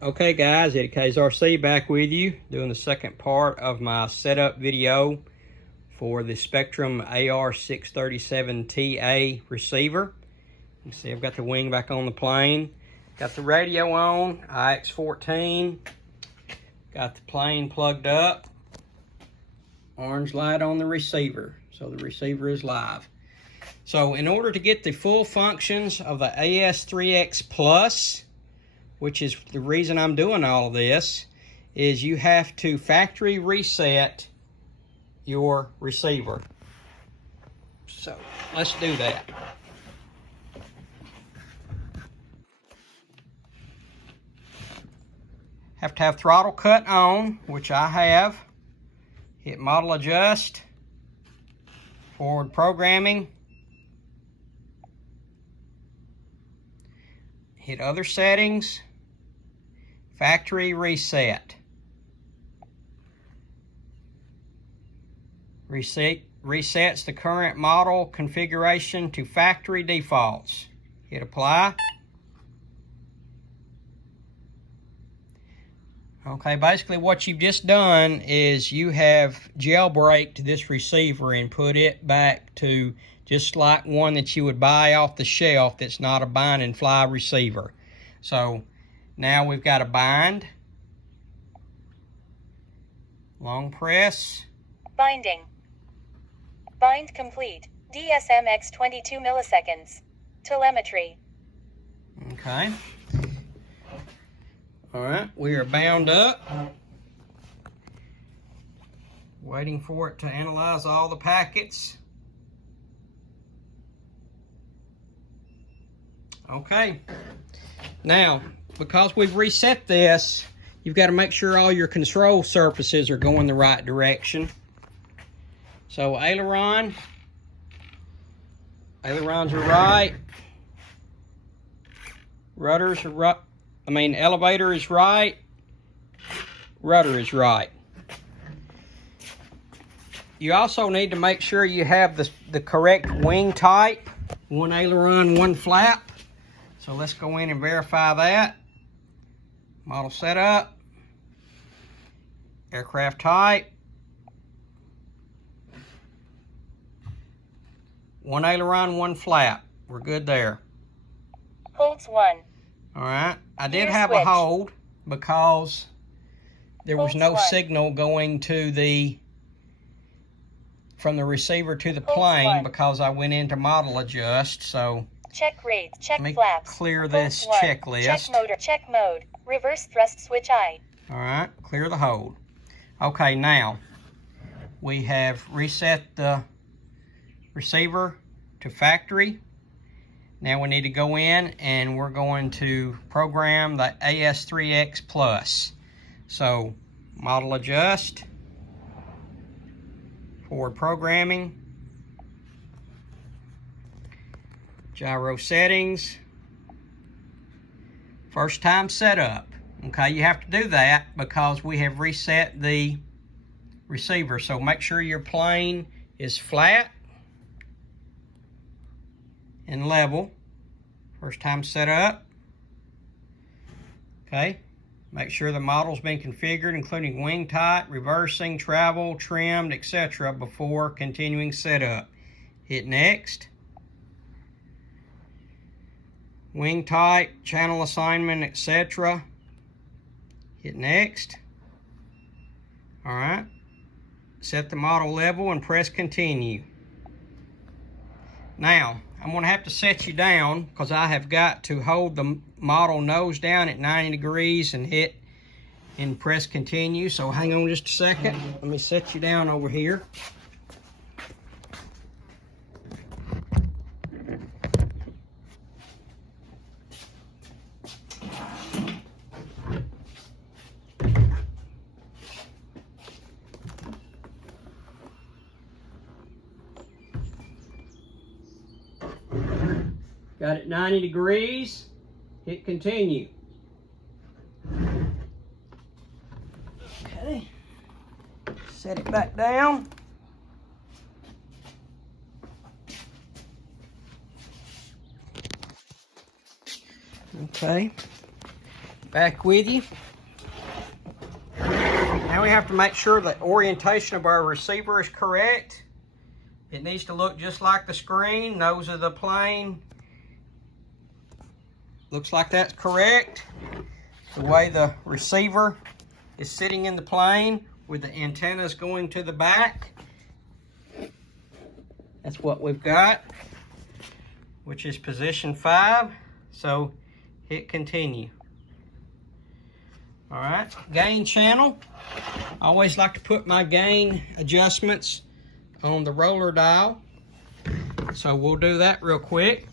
Okay guys, Eddie RC back with you, doing the second part of my setup video for the Spektrum AR637TA receiver. You can see I've got the wing back on the plane, got the radio on, IX14, got the plane plugged up, orange light on the receiver, so the receiver is live. So in order to get the full functions of the AS3X Plus, which is the reason I'm doing all of this, is you have to factory reset your receiver. So let's do that. Have to have throttle cut on, which I have. Hit model adjust, forward programming, hit other settings, factory reset. Resets the current model configuration to factory defaults. Hit apply. Okay, basically what you've just done is you have jailbreaked this receiver and put it back to just like one that you would buy off the shelf that's not a bind and fly receiver. So now we've got a bind, long press. Binding. Bind complete. DSMX 22 milliseconds. Telemetry. Okay. All right, we are bound up. Waiting for it to analyze all the packets. Okay. Now, because we've reset this, you've got to make sure all your control surfaces are going the right direction. So ailerons are right. Rudders are right. Elevator is right. Rudder is right. You also need to make sure you have the correct wing type. One aileron, one flap. So let's go in and verify that. Model setup. Aircraft type. One aileron, one flap. We're good there. Holds 1. All right. I did have a hold because there was no signal going to from the receiver to the plane because I went into model adjust. So check rates, check let me flaps. clear this checklist. Check motor, check mode. Reverse thrust switch I. All right, clear the hold. Okay, now we have reset the receiver to factory. Now we need to go in and we're going to program the AS3X Plus. So model adjust, forward programming, gyro settings, first time setup. Okay, you have to do that because we have reset the receiver. So make sure your plane is flat and level. First time set up. Okay, make sure the model's been configured, including wing type, reversing, travel, trimmed, etc. before continuing setup. Hit next. Wing type, channel assignment, etc. Hit next. All right. Set the model level and press continue. Now, I'm going to have to set you down because I have got to hold the model nose down at 90 degrees and hit and press continue. So hang on just a second. Let me set you down over here. Got it 90 degrees, hit continue. Okay, set it back down. Okay, Back with you. Now we have to make sure the orientation of our receiver is correct. It needs to look just like the screen, nose of the plane. Looks like that's correct. The way the receiver is sitting in the plane with the antennas going to the back. That's what we've got, which is position 5. So hit continue. All right, gain channel. I always like to put my gain adjustments on the roller dial. So we'll do that real quick.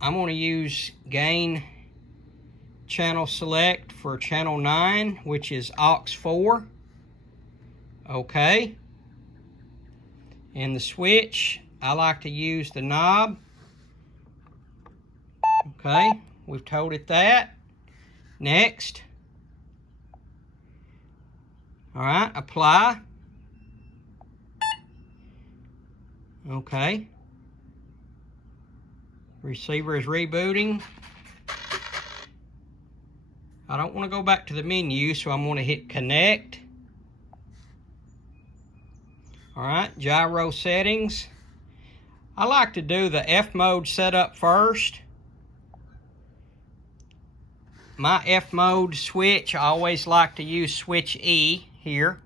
I'm going to use gain channel select for channel 9, which is AUX4. Okay. And the switch, I like to use the knob. Okay, we've told it that. Next. All right, apply. Okay. Receiver is rebooting. I don't want to go back to the menu, so I'm going to hit connect. All right, gyro settings. I like to do the F mode setup first. My F mode switch, I always like to use switch E here.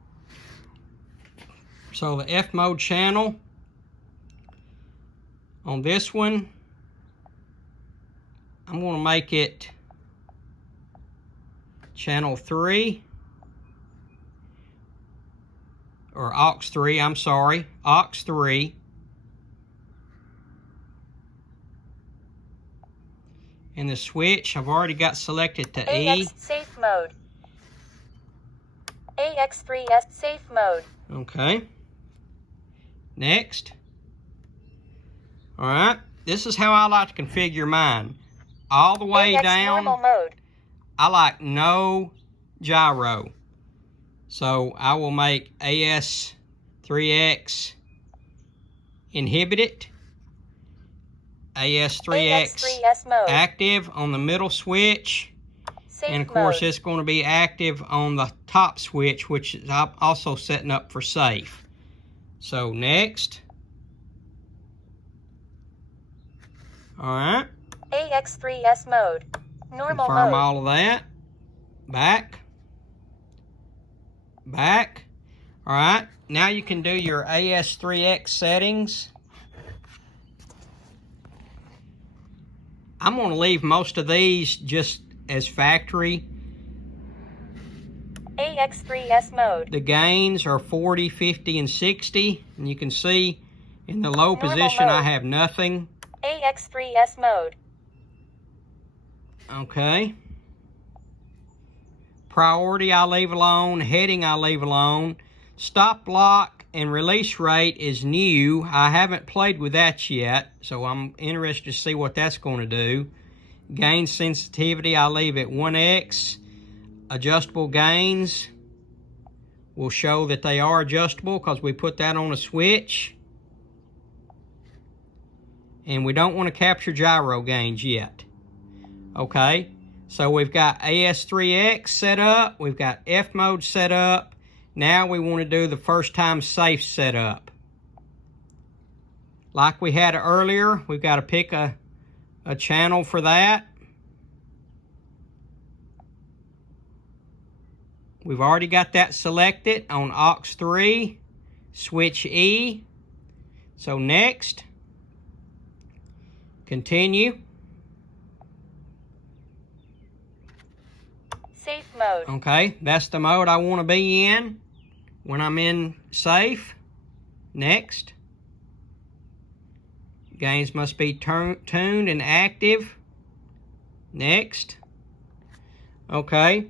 So the F mode channel on this one, I'm going to make it channel 3, or AUX3, I'm sorry, AUX3. And the switch, I've already got selected to E. AX safe mode. AX3S safe mode. Okay. Next. All right. This is how I like to configure mine. All the way AX down. normal mode. I like no gyro. So I will make AS3X inhibited. AS3X mode. active on the middle switch. Safe and of course mode. it's going to be active on the top switch, which is also setting up for safe. So next. Alright. AX3S mode. Normal Confirm mode. all of that. Back. Back. Alright. Now you can do your AS3X settings. I'm going to leave most of these just as factory. AX3S mode. The gains are 40, 50, and 60. And you can see in the low Normal position mode. I have nothing. AX3S mode. Okay. Priority I leave alone. Heading I leave alone. Stop lock and release rate is new. I haven't played with that yet, so I'm interested to see what that's going to do. Gain sensitivity I leave at 1x. Adjustable gains will show that they are adjustable because we put that on a switch. And we don't want to capture gyro gains yet. Okay, so we've got AS3X set up. We've got F mode set up. Now we want to do the first time safe setup. Like we had earlier, we've got to pick a channel for that. We've already got that selected on AUX3, switch E. So next, continue. Safe mode. Okay, that's the mode I want to be in when I'm in safe. Next. Gains must be tuned and active. Next. Okay.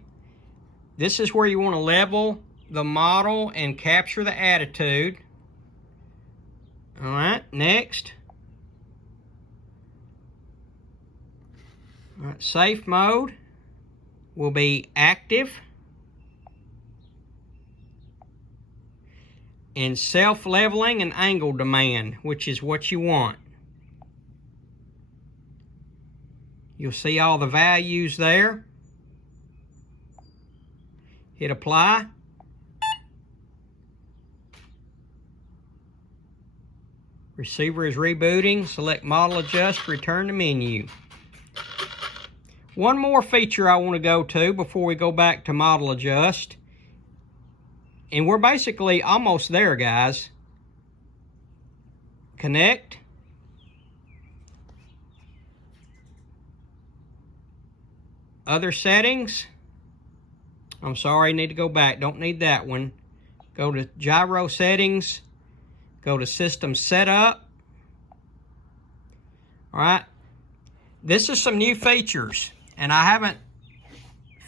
This is where you want to level the model and capture the attitude. All right, next. All right, safe mode will be active. And self-leveling and angle demand, which is what you want. You'll see all the values there. Hit apply. Receiver is rebooting. Select model adjust, return to menu. One more feature I want to go to before we go back to model adjust. And we're basically almost there, guys. Connect. Other settings. I'm sorry, need to go back. Don't need that one. Go to gyro settings. Go to system setup. All right. This is some new features, and I haven't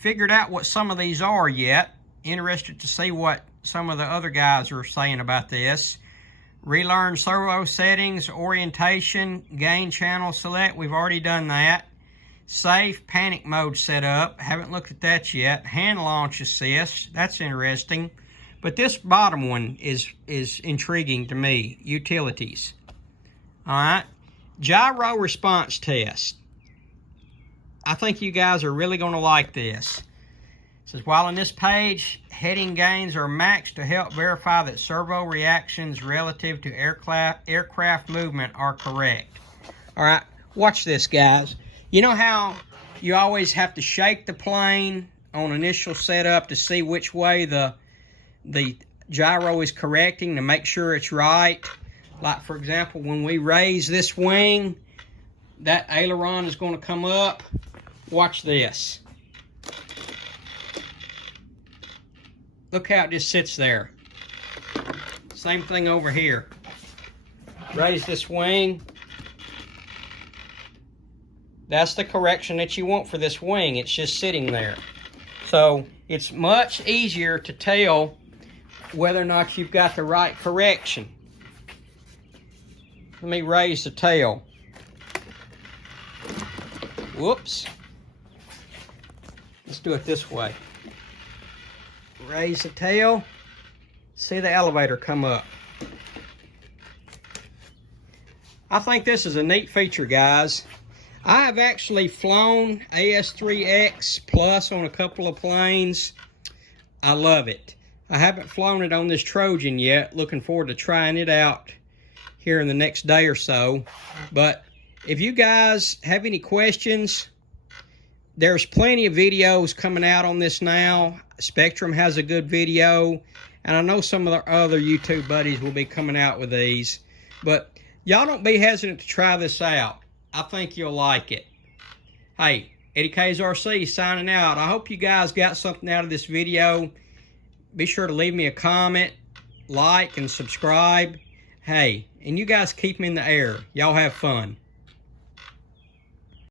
figured out what some of these are yet. Interested to see what some of the other guys are saying about this. Relearn servo settings, orientation, gain channel select. We've already done that. Safe panic mode setup. Haven't looked at that yet. Hand launch assist. That's interesting. But this bottom one is intriguing to me. Utilities. All right. Gyro response test. I think you guys are really going to like this. It says, while on this page, heading gains are maxed to help verify that servo reactions relative to aircraft movement are correct. All right. Watch this, guys. You know how you always have to shake the plane on initial setup to see which way the gyro is correcting to make sure it's right? Like, for example, when we raise this wing, that aileron is going to come up. Watch this. Look how it just sits there. Same thing over here. Raise this wing. That's the correction that you want for this wing. It's just sitting there. So it's much easier to tell whether or not you've got the right correction. Let me raise the tail. Whoops. Let's do it this way. Raise the tail. See the elevator come up. I think this is a neat feature, guys. I have actually flown AS3X Plus on a couple of planes. I love it. I haven't flown it on this Trojan yet. Looking forward to trying it out here in the next day or so. But if you guys have any questions, there's plenty of videos coming out on this now. Spektrum has a good video, and I know some of the other YouTube buddies will be coming out with these. But y'all don't be hesitant to try this out. I think you'll like it. Hey, Eddie K's RC signing out. I hope you guys got something out of this video. Be sure to leave me a comment, like, and subscribe. Hey, and you guys keep them in the air. Y'all have fun.